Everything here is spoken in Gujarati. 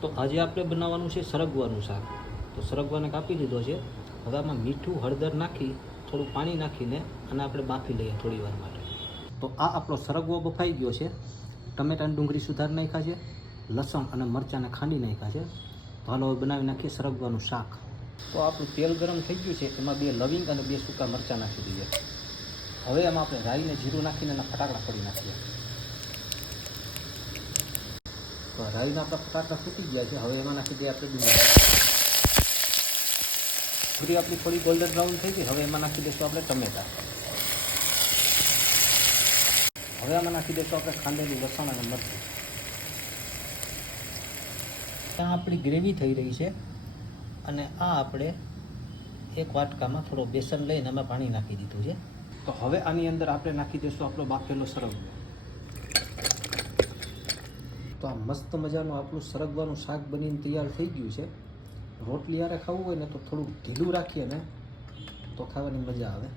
તો આજે આપણે બનાવવાનું છે સરગવાનું શાક. તો સરગવાને કાપી લીધો છે. હવે આમાં મીઠું હળદર નાખી થોડું પાણી નાખીને અને આપણે બાફી લઈએ થોડી વાર માટે. તો આ આપણો સરગવો બફાઈ ગયો છે. ટમેટાની ડુંગળી સુધારી નાખ્યા છે, લસણ અને મરચાંને ખાંડી નાખ્યા છે. તો હાલો હવે બનાવી નાખીએ સરગવાનું શાક. તો આપણું તેલ ગરમ થઈ ગયું છે, એમાં 2 લવિંગ અને 2 સૂકા મરચાં નાખી દઈએ. હવે એમાં આપણે રાઈને જીરું નાખીને એના ફટાકડા ફોડી નાખીએ. તો રાઈના આપણા ફટાકડા ફૂટી ગયા છે. હવે એમાં નાખી દઈએ આપણે ડુંગળી. ડુંગળી આપણી થોડી ગોલ્ડન બ્રાઉન થઈ ગઈ. હવે એમાં નાખી દઈશું આપણે ટમેટા. હવે આમાં નાખી દઈશું આપણે ખાંડેલું લસણ અને મરચું. ત્યાં આપણી ગ્રેવી થઈ રહી છે અને આ આપણે એક વાટકામાં થોડો બેસન લઈને એમાં પાણી નાખી દીધું છે. તો હવે આની અંદર આપણે નાખી દઈશું આપણો બાફેલો સરગવો. તો આ મસ્ત મજાનું આપણું સરગવાનું શાક બનીને તૈયાર થઈ ગયું છે. રોટલી હારે ખાવું હોય ને તો થોડું ઢીલું રાખીએ ને તો ખાવાની મજા આવે.